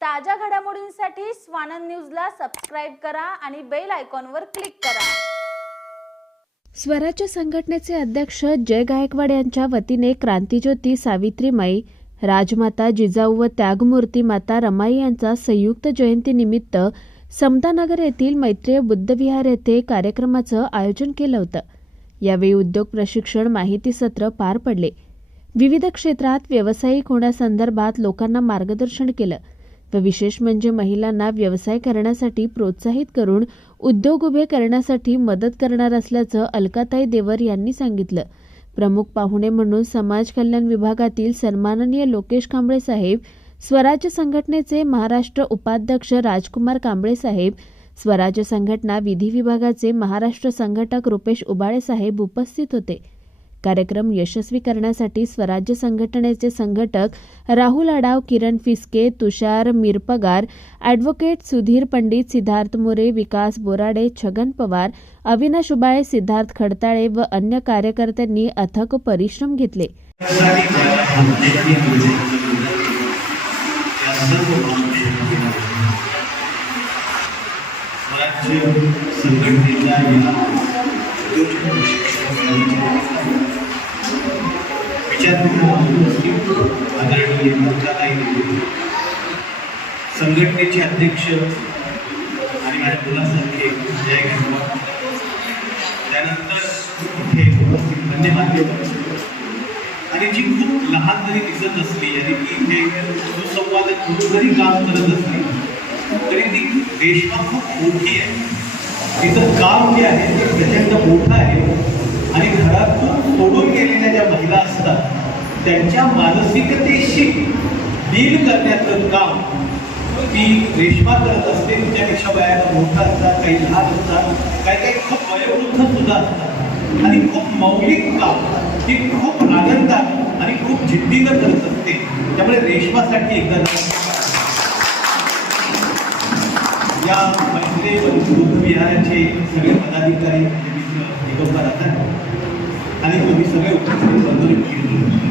ताज्या घडामोडींसाठी स्वानंद न्यूजला सबस्क्राईब करा आणि बेल आयकॉनवर क्लिक करा. स्वराज्य संघटनेचे अध्यक्ष जय गायकवाड यांच्या वतीने क्रांतीज्योती सावित्रीमाई राजमाता जिजाऊ व त्यागमूर्ती माता रमाई यांचा संयुक्त जयंतीनिमित्त समतानगर येथील मैत्रीय बुद्धविहार येथे कार्यक्रमाचं आयोजन केलं होतं. यावेळी उद्योग प्रशिक्षण माहिती सत्र पार पडले. विविध क्षेत्रात व्यावसायिक होण्यासंदर्भात लोकांना मार्गदर्शन केलं. व विशेष म्हणजे महिलांना व्यवसाय करण्यासाठी प्रोत्साहित करून उद्योग उभे करण्यासाठी मदत करणार असल्याचं अलकाताई देवर यांनी सांगितलं. प्रमुख पाहुणे म्हणून समाज कल्याण विभागातील सन्माननीय लोकेश कांबळे साहेब स्वराज्य संघटनेचे महाराष्ट्र उपाध्यक्ष राजकुमार कांबळे साहेब स्वराज्य संघटना विधी विभागाचे महाराष्ट्र संघटक रुपेश उबाळे साहेब उपस्थित होते. कार्यक्रम यशस्वी करण्यासाठी स्वराज्य संघटनेचे संघटक राहुल आडाव किरण फिसके तुषार मिरपगार ॲडव्होकेट सुधीर पंडित सिद्धार्थ मोरे विकास बोराडे छगन पवार अविनाश उबाळे सिद्धार्थ खडताळे व अन्य कार्यकर्त्यांनी अथक परिश्रम घेतले. संघटनेच्या या उद्योजक प्रशिक्षण आदरणीय मुक्ताताई संघटनेचे अध्यक्ष आणि माझ्या मुलासारखे जय गायकवाड त्यानंतर हे उपस्थित म्हणजे माध्यम आणि जी खूप लहान जरी दिसत असली आणि ती हे सुसंवाद म्हणून जरी काम करत असली तरी ती देशभर खूप मोठी आहे. तिचं काम जे आहे ते प्रचंड मोठं आहे. आणि घरातून सोडून गेलेल्या ज्या महिला त्यांच्या मानसिकतेशी डील करण्याचं काम ती रेशमा करत असते तिच्यापेक्षा वयाला मोठा असतात काही लहान असतात काही काही खूप वयोवृद्ध सुद्धा असतात. आणि खूप मौलिक काम ती खूप आनंदात आणि खूप जिद्दीनं करत असते. त्यामुळे रेशमासाठी एकदा या मैत्री बुद्ध विहाराचे सगळे पदाधिकारी म्हणजे मित्र दिगंबर आणि तुम्ही सगळे उपस्थित बंधू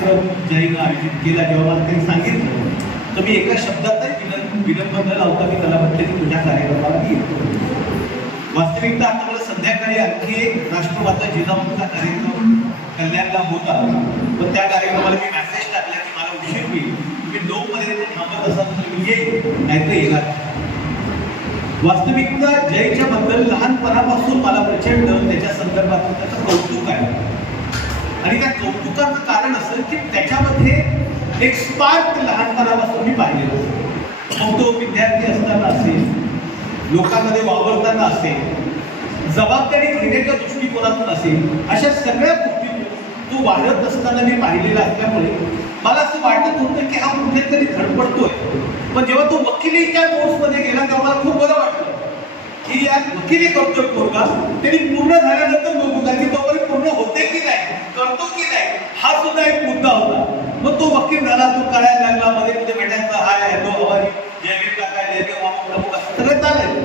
कार्यक्रम जयनं आयोजित केला जेव्हा मला त्यांनी सांगितलं तर मी एका शब्दातच विनं विलंब न लावता मी त्याला म्हटलं की तुझ्या कार्यक्रमाला मी येतो. वास्तविकता आता मला संध्याकाळी आणखी एक राष्ट्रमाता जिजाऊंचा कार्यक्रम कल्याणला होता पण त्या कार्यक्रमाला मी मेसेज टाकला की मला उशीर होईल. तुम्ही दोन पर्यंत थांबत असाल तर मी येईल नाहीतर येणार वास्तविकता जयच्या बद्दल लहानपणापासून मला प्रचंड त्याच्या संदर्भात त्याचं कौतुक आहे. आणि त्या कौतुकाचं कारण असं की त्याच्यामध्ये एक स्पार्क लहानपणापासून मी पाहिलेलं असतं. मग तो विद्यार्थी असताना असेल लोकांमध्ये वावरताना असेल जबाबदारी घेण्याच्या दृष्टिकोनातून असेल अशा सगळ्या गोष्टी तो वाढत असताना मी पाहिलेला असल्यामुळे मला असं वाटत होतं की हा कुठेतरी धडपडतोय. पण जेव्हा तो वकिलीच्या कोर्समध्ये गेला तेव्हा मला खूप बरं वाटलं की या वकिली करतोय पोरगा त्यांनी पूर्ण झाल्यानंतर बघू का की तो पूर्ण होते की नाही करतो की नाही हा सुद्धा एक मुद्दा होता. मग तो वकील झाला तो करायला लागला मध्ये मध्ये भेटायचा हाय तो हवारी जयवीर काका जयवीर मामा प्रमुख सगळं चालेल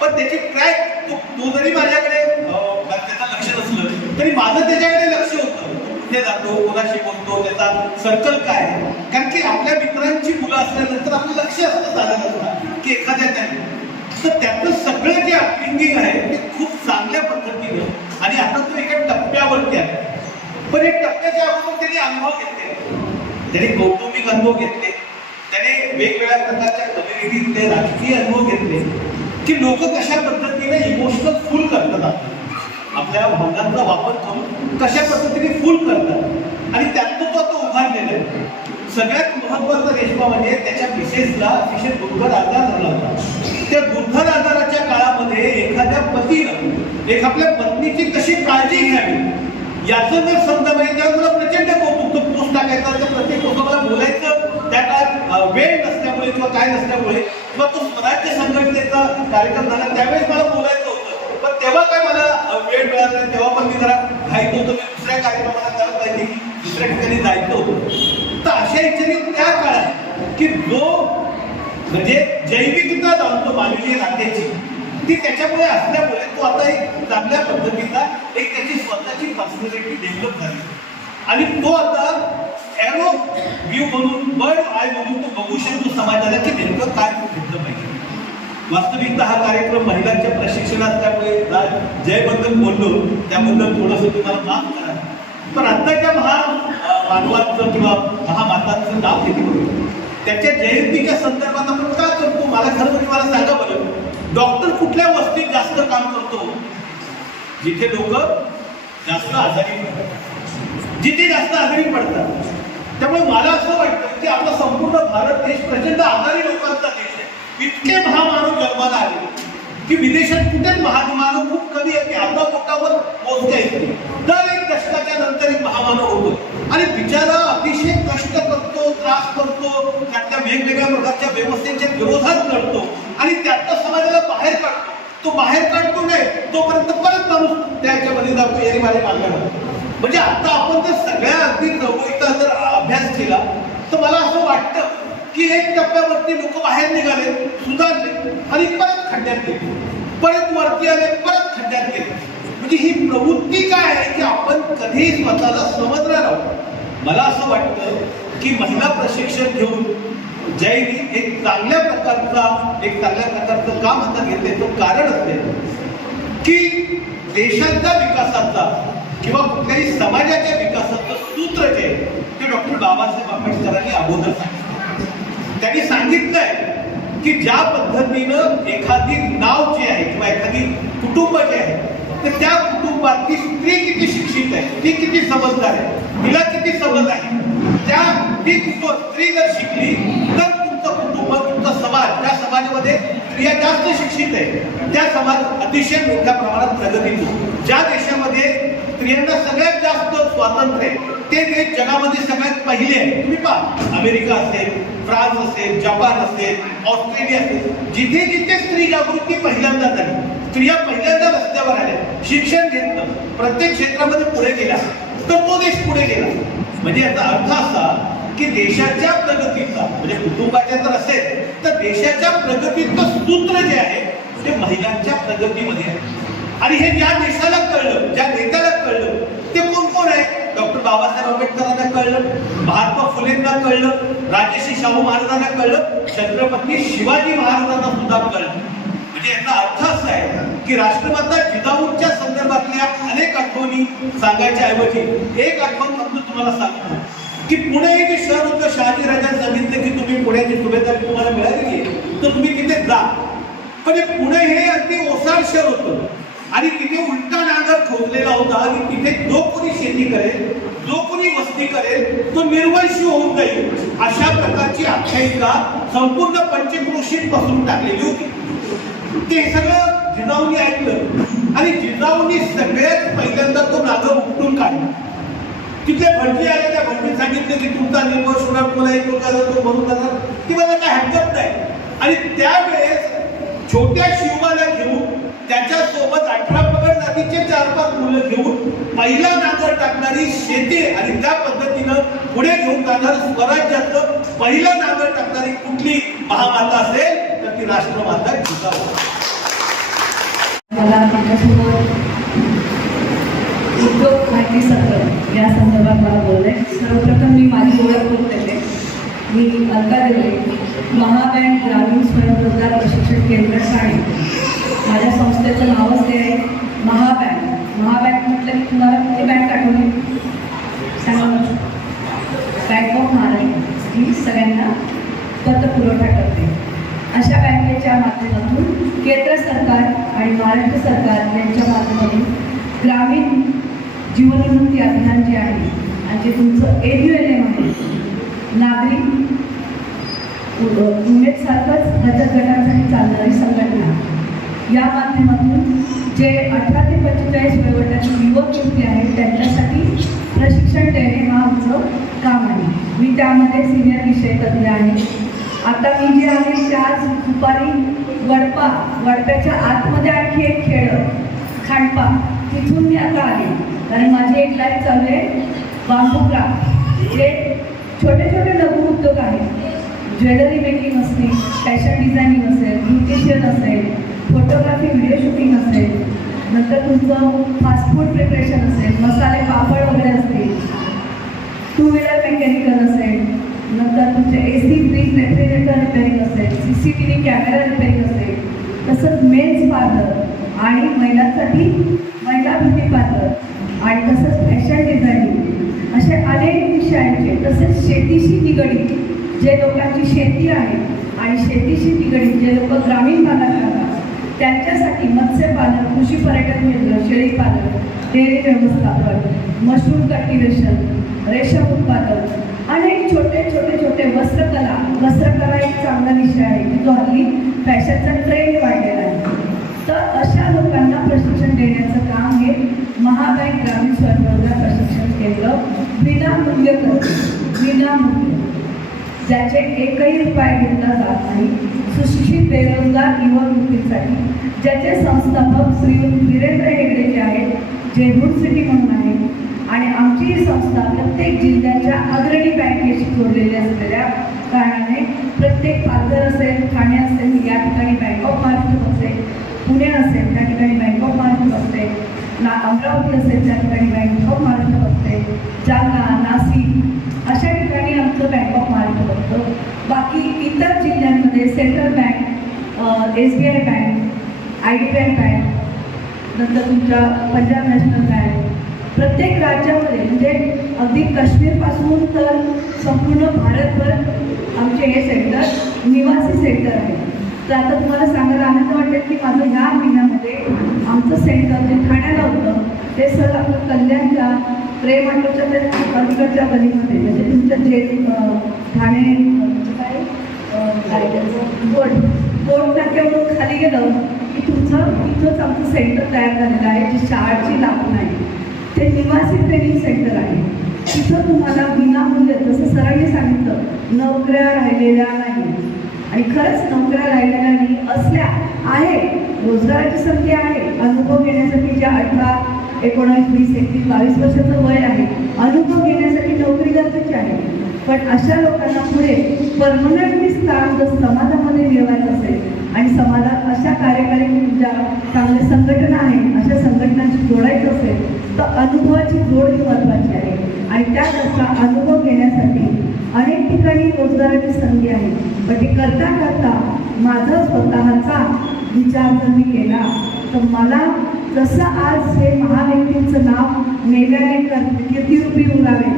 पण त्याची ट्रॅक तो तो जरी माझ्याकडे त्याचं लक्ष नसलं तरी माझं त्याच्याकडे लक्ष होतं. कुठे जातो कोणाशी बोलतो त्याचा सर्कल काय? कारण की आपल्या मित्रांची मुलं असल्यानंतर आपलं लक्ष असतं झालं असतं की एखाद्या त्याने तर त्याचं सगळं जे अपलिंगिंग आहे ते खूप चांगल्या पद्धतीनं आणि आता तो एका होत्या. पण एक टप्प्याच्या अगोदर त्यांनी अनुभव घेतले. त्याने कौटुंबिक अनुभव घेतले. त्याने वेगवेगळ्या प्रकारच्या कम्युनिटीतले राजकीय अनुभव घेतले. की लोक कशा पद्धतीने इमोशनल फुल करतात आपल्या भावनांचा वापर करून कशा पद्धतीने फुल करतात. आणि त्यातून तो आता उभारलेला आहे सगळ्यात महत्त्वाचा रेशमा म्हणजे त्याच्या मिसेसला अतिशय दुर्धर आजार झाला होता. त्या दुर्धर आजाराच्या काळामध्ये एखाद्या पतीनं एक आपल्या पत्नीची कशी काळजी घ्यावी? याचं जर समजा म्हणजे त्याला मला प्रचंड कौतुक तो पोस्ट टाकायचा तर प्रत्येक गोष्ट मला बोलायचं त्या काळात वेळ नसल्यामुळे किंवा काय नसल्यामुळे किंवा तो स्वराज्य संघटनेचा कार्यक्रम झाला त्यावेळेस मला बोलायचं होतं. पण तेव्हा काय मला वेळ मिळाला नाही तेव्हा पण मी जरा घाईत होतो मी दुसऱ्या कार्यक्रमाला करत नाही दुसऱ्या ठिकाणी जायचं होतं. तर अशा इच्छेने त्या काळात की जो म्हणजे जैविकता जाणतो मानवीय नात्याची ती त्याच्यामुळे असल्यामुळे तो आता एक चांगल्या पद्धतीचा एक त्याची स्वतःची पर्सनॅलिटी डेव्हलप झाली. आणि तो आता एरो व्ह्यू म्हणून बर्ड आय म्हणून तो बघू शकतो समाजाला की नेमकं काय घेतलं पाहिजे. वास्तविकता हा कार्यक्रम महिलांच्या प्रशिक्षणात त्यामुळे जयबद्दल बोललो त्याबद्दल थोडंसं तुम्हाला माफ करा. पण आत्ताच्या महान अं, मानवाचं किंवा महामातांचं नाव किती त्याच्या जयंतीच्या संदर्भात आपण का करतो? मला खरं म्हणजे मला सांगा बरं. डॉक्टर कुठल्या वस्तीत जास्त काम करतो? जिथे लोक जास्त आजारी पडतात. जिथे जास्त आजारी पडतात. त्यामुळे मला असं वाटतं की आपला संपूर्ण भारत देश प्रचंड आजारी लोकांचा देश आहे. इतके महामानव जन्माला आले की विदेशात कुठेच महात्मा खूप कमी आहे की आता बोटावर मोजता येते दर एक दशकाच्या नंतर एक महामानव होतो आणि बिचारा अतिशय कष्ट करतो त्रास करतो त्यातल्या वेगवेगळ्या प्रकारच्या व्यवस्थेच्या विरोधात लढतो आणि त्यातनं समाजाला बाहेर काढतो तो बाहेर काढतो नाही तोपर्यंत परत माणूस त्याच्यामध्ये जातो याने माझ्या मागण्या म्हणजे आता आपण जर सगळ्या अगदी चौकटीचा जर अभ्यास केला तर मला असं वाटतं की एक टप्प्यावरती लोक बाहेर निघाले सुधारले आणि परत खड्ड्यात गेले. परत वरती आले परत खड्ड्यात गेले. म्हणजे ही प्रवृत्ती काय आहे की आपण कधीही स्वतःला समजणार आहोत मला असं वाटतं की महिला प्रशिक्षण घेऊन जैनी एक चांगल्या प्रकारचा एक चांगल्या प्रकारचं काम हातात तो कारण असते. की देशाच्या विकासाचा किंवा कुठल्याही समाजाच्या विकासाचं सूत्र जे आहे, ते डॉक्टर बाबासाहेब आंबेडकरांनी अगोदर सांगितलं. त्यांनी सांगितलंय की ज्या पद्धतीनं एखादी नाव जी आहे किंवा एखादी कुटुंब जे आहे तर त्या कुटुंबातली स्त्री किती शिक्षित आहे ती किती समजदार आहे तिला किती समज आहे? त्या ती कुटुंब स्त्री जर शिकली तर तुमचं कुटुंब तुमचा समाज त्या समाजामध्ये स्त्रिया जास्त शिक्षित आहे. त्या समाज अतिशय मोठ्या प्रमाणात प्रगती ज्या देशामध्ये स्त्रियांना सगळ्यात जास्त स्वातंत्र्य आहे. ते देश जगामध्ये सगळ्यात पहिले आहे. तुम्ही पहा अमेरिका असेल फ्रान्स असेल जपान असेल ऑस्ट्रेलिया असेल जिथे जिथे स्त्री जागृती पहिल्यांदा झाली स्त्रिया पहिल्यांदा रस्त्यावर आल्या शिक्षण घेतलं प्रत्येक क्षेत्रामध्ये पुढे गेला तर तो देश पुढे गेला. म्हणजे याचा अर्थ असा की देशाच्या प्रगतीचा म्हणजे कुटुंबाच्या जर असेल तर देशाच्या प्रगतीचं सूत्र जे आहे ते महिलांच्या प्रगतीमध्ये आहे. आणि हे ज्या देशाला कळलं ज्या नेत्याला कळलं ते कोण कोण आहे डॉक्टर बाबासाहेब आंबेडकरांना कळलं महात्मा फुलेंना कळलं राजश्री शाहू महाराजांना कळलं छत्रपती शिवाजी महाराजांना सुद्धा कळलं. म्हणजे याचा अर्थ असा आहे की राष्ट्रवादा जिजाऊंच्या संदर्भातल्या अनेक आठवणी सांगायच्या ऐवजी एक आठवण फक्त तुम्हाला सांगतो. की पुणे हे जे शहर होतं शहाजी राजांनी सांगितलं की तुम्ही पुण्याची सुभेदारी तुम्हाला मिळालेली आहे तर तुम्ही तिथे जा. पण हे पुणे हे अगदी ओसाड शहर होतं. आणि तिथे उलटा नांगर खोदलेला होता आणि तिथे जो कोणी शेती करेल जो कोणी वस्ती करेल तो निर्वंशी होऊन जाईल. अशा प्रकारची आख्यायिका संपूर्ण पंचक्रोशीत पसरून टाकलेली होती. ते सगळं जिजाऊंनी ऐकलं. आणि जिजाऊंनी सगळ्यात पहिल्यांदा तो नागर उपटून काढला. तिथे भटजी आले त्या भटजी सांगितले की तुमचा निर्वंश होणार तुम्हाला एक मुलगा तो म्हणून जाणार ती मला काय हरकत नाही. आणि त्यावेळेस छोट्या शिवमाला घेऊन त्याच्यासोबत अठरा पगड जातीचे चार पाच मुलं घेऊन पहिला नांगर टाकणारी शेती आणि त्या पद्धतीनं पुढे घेऊन जाणार स्वराज्याचं पहिला नांगर टाकणारी कुठली महामाता असेल तर ती राष्ट्रमाता जिजाऊ. उद्योग माहिती सत्र या संदर्भात मला बोलले. सर्वप्रथम मी माझी ओळख करून देते. मी अलका देवळे महाबँक ग्रामीण स्वयंरोजगार प्रशिक्षण केंद्र ठाणे. माझ्या संस्थेचं नावच ते आहे महाबँक. महाबँक म्हटलं की तुम्हाला कुठली बँक आठवली? सांगा बँक ऑफ महाराष्ट्र ही सगळ्यांना पतपुरवठा करते. अशा बँकेच्या माध्यमातून केंद्र सरकार आणि महाराष्ट्र सरकार यांच्या माध्यमातून ग्रामीण जीवनोन्नती अभियान जे आहे आणि जे तुमचं एन यू एल एम आहे नागरिक उमेदसारखंच बचत गटांसाठी चालणारी संघटना या माध्यमातून जे अठरा ते पंचेचाळीस वयोगटाचे युवक युवती आहेत त्यांच्यासाठी प्रशिक्षण देणे हा आमचं काम आहे. मी त्यामध्ये सिनियर विषय तज्ञ आहे. आता मी जे आहे ते आज दुपारी वडपा वडप्याच्या आतमध्ये आणखी एक खेळ खांडपा तिथून मी आता आले कारण माझी एक लाईफ चालू आहे बांबू जे छोटे छोटे लघु उद्योग आहेत. ज्वेलरी मेकिंग असते फॅशन डिझायनिंग असेल ब्युटिशियन असेल फोटोग्राफी व्हिडिओ शूटिंग असेल नंतर तुमचं फास्ट फूड प्रिपरेशन असेल मसाले पापड वगैरे असतील टू व्हीलर मेकॅनिकल असेल नंतर तुमचे A C fridge refrigerator repairing असेल C C T V camera repairing असेल तसंच मेन्स पार्लर आणि महिलांसाठी महिला ब्युटी पार्लर आणि तसंच फॅशन डिझायनिंग असे अनेक विषयांचे तसेच शेतीशी निगडीत जे लोकांची शेती आहे आणि शेतीशी निगडीत जे लोक ग्रामीण भागात राहतात. त्यांच्यासाठी मत्स्यपालन कृषी पर्यटन केंद्र शेळीपालन डेअरी व्यवस्थापन मशरूम कल्टिवेशन रेशम उत्पादन अनेक छोटे छोटे छोटे वस्त्रकला. वस्त्रकला एक चांगला विषय आहे की जो हल्ली फॅशनचा ट्रेंड वाढलेला आहे. तर अशा लोकांना प्रशिक्षण देण्याचं काम हे महाबँक ग्रामीण स्वयंरोजगार प्रशिक्षण केंद्र विनामूल्य करते विनामूल्य ज्याचे एकही उपाय घेतला जात नाही. सुशिक्षित बेरोजगार युवक मुलींसाठी ज्याचे संस्थापक श्री वीरेंद्र हेगडे जे आहेत जे रूट सिटी म्हणून आहे आणि आमची ही संस्था प्रत्येक जिल्ह्याच्या अग्रणी बँकेशी जोडलेली असलेल्या कारणाने प्रत्येक पालघर असेल ठाणे असेल या ठिकाणी बँक ऑफ महाराष्ट्र असेल पुणे असेल त्या ठिकाणी बँक ऑफ महाराष्ट्र असते ना अमरावती असेल त्या ठिकाणी बँक ऑफ महाराष्ट्र असते जालना नाशिक अशा ठिकाणी आमचं बँक ऑफ महाराष्ट्र बसतं बाकी इतर जिल्ह्यांमध्ये central bank S B I bank I D B I bank नंतर तुमच्या पंजाब नॅशनल बँक. प्रत्येक राज्यामध्ये म्हणजे अगदी काश्मीरपासून तर संपूर्ण भारतभर आमचे हे सेंटर निवासी सेंटर आहे. तर आता तुम्हाला सांगायला आनंद वाटेल की माझं ह्या महिन्यामध्ये आमचं सेंटर जे ठाण्याला होतं ते सर आपलं कल्याणच्या प्रेम आटोच्या त्या अलीकडच्या गलीमध्ये म्हणजे तुमच्या जे ठाणे म्हणजे काय? अं, बोट बोट नाक्यावरून खाली गेलं की तुमचं इथंच आमचं सेंटर तयार झालेलं आहे जी शाळाची लागून आहे ते निवासी ट्रेनिंग सेंटर आहे तिथं तुम्हाला विनामूल्य जसं सरांनी सांगितलं नोकऱ्या राहिलेल्या नाही आणि खरंच नोकऱ्या राहिलेल्या नाही असल्या आहे रोजगाराची संख्या आहे अनुभव घेण्यासाठी ज्या अठरा एकोणास वीस एकवीस बावीस वर्षाचं वय आहे अनुभव घेण्यासाठी पण अशा लोकांना पुढे परमनंटली स्थान जर समाजामध्ये मिळवायचं असेल आणि समाजात अशा कार्यकारी ज्या चांगल्या संघटना आहेत अशा संघटनांशी जोडायचं असेल तर अनुभवाची जोड ही महत्त्वाची आहे. आणि त्याकरता अनुभव घेण्यासाठी अनेक ठिकाणी रोजगाराची संधी आहे. पण ते करता करता माझा स्वतःचा विचार जर मी केला तर मला जसं आज हे महाव्यक्तींचं नाव मेल्याने कर कीर्तिरूपी उरावे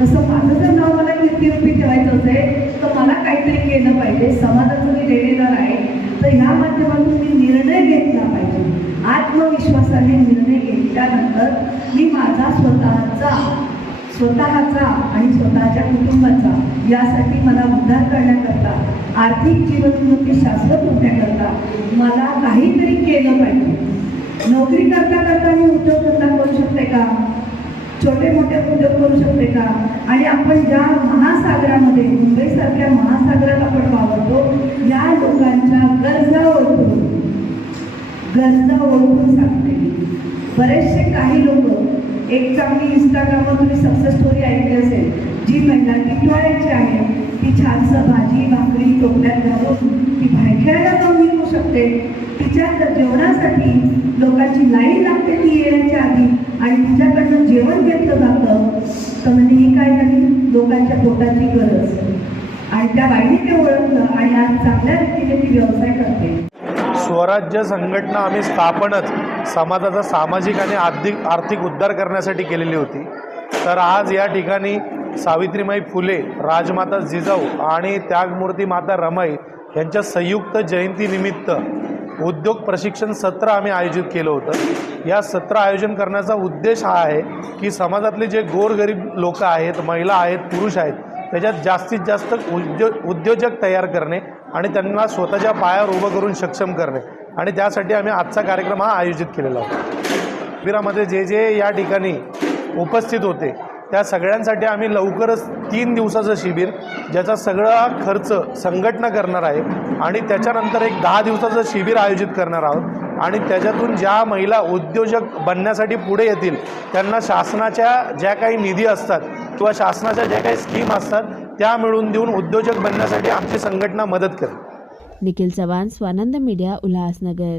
तसं माझं जर नाव मला कीर्तिरूपी ठेवायचं असेल तर मला काहीतरी केलं पाहिजे. समाजाचं मी देणेदार आहे. तर ह्या माध्यमातून मी निर्णय घेतला पाहिजे. आत्मविश्वासाने निर्णय घेतल्यानंतर मी माझा स्वतःचा स्वतःचा आणि स्वतःच्या कुटुंबाचा यासाठी मला उद्धार करण्याकरता आर्थिक जीवनोन्नती शाश्वत होण्याकरता मला काहीतरी केलं पाहिजे. नोकरी करता करता मी उद्योगधंदा करू शकते का? छोटे मोठे उद्योग करू शकते का? आणि आपण ज्या महासागरामध्ये मुंबईसारख्या महासागरात आपण वावरतो या लोकांच्या गरजा ओळखून गरजा ओळखून सांगते बरेचसे काही लोक एक चांगली इंस्टाग्रामवर तुम्ही सक्सेस स्टोरी ऐकली असेल जी महिला टिटवाळ्याची आहे. ती छानसं भाजी भाकरी टोपल्यात घालून ती भायखेळायला जाऊन निघू शकते. तिच्या जेवणासाठी लोकांची लाईन लागते ती येण्याच्या आधी. आणि तिच्याकडनं जेवण घेतलं जातं तर म्हणजे ही काय झाली? लोकांच्या पोटाची गरज. आणि त्या बाईने ते ओळखलं आणि आज चांगल्या रीतीने ती व्यवसाय करते. स्वराज्य संघटना आम्ही स्थापनच समाजाचा सामाजिक आणि आर्थिक आर्थिक उद्धार करण्यासाठी केलेली होती. तर आज या ठिकाणी सावित्रीमाई फुले राजमाता जिजाऊ आणि त्यागमूर्ती माता रमाई यांच्या संयुक्त जयंतीनिमित्त उद्योग प्रशिक्षण सत्र आम्ही आयोजित केलं होतं. या सत्र आयोजन करण्याचा उद्देश हा आहे की समाजातले जे गोरगरीब लोक आहेत महिला आहेत पुरुष आहेत त्याच्यात जास्तीत जास्त उद्यो उद्योजक तयार करणे आणि त्यांना स्वतःच्या पायावर उभं करून सक्षम करणे. आणि त्यासाठी आम्ही आजचा कार्यक्रम हा आयोजित केलेला होता. शिबिरामध्ये जे जे या ठिकाणी उपस्थित होते त्या सगळ्यांसाठी आम्ही लवकरच तीन दिवसाचं शिबिर ज्याचा सगळा खर्च संघटना करणार आहे आणि त्याच्यानंतर एक दहा दिवसाचं शिबिर आयोजित करणार आहोत. आणि त्याच्यातून ज्या महिला उद्योजक बनण्यासाठी पुढे येतील त्यांना शासनाच्या ज्या काही निधी असतात किंवा शासनाच्या ज्या काही स्कीम असतात त्या मिळून देऊन उद्योजक बनण्यासाठी आमची संघटना मदत करेल. निखिल चव्हाण स्वानंद मीडिया उल्हासनगर.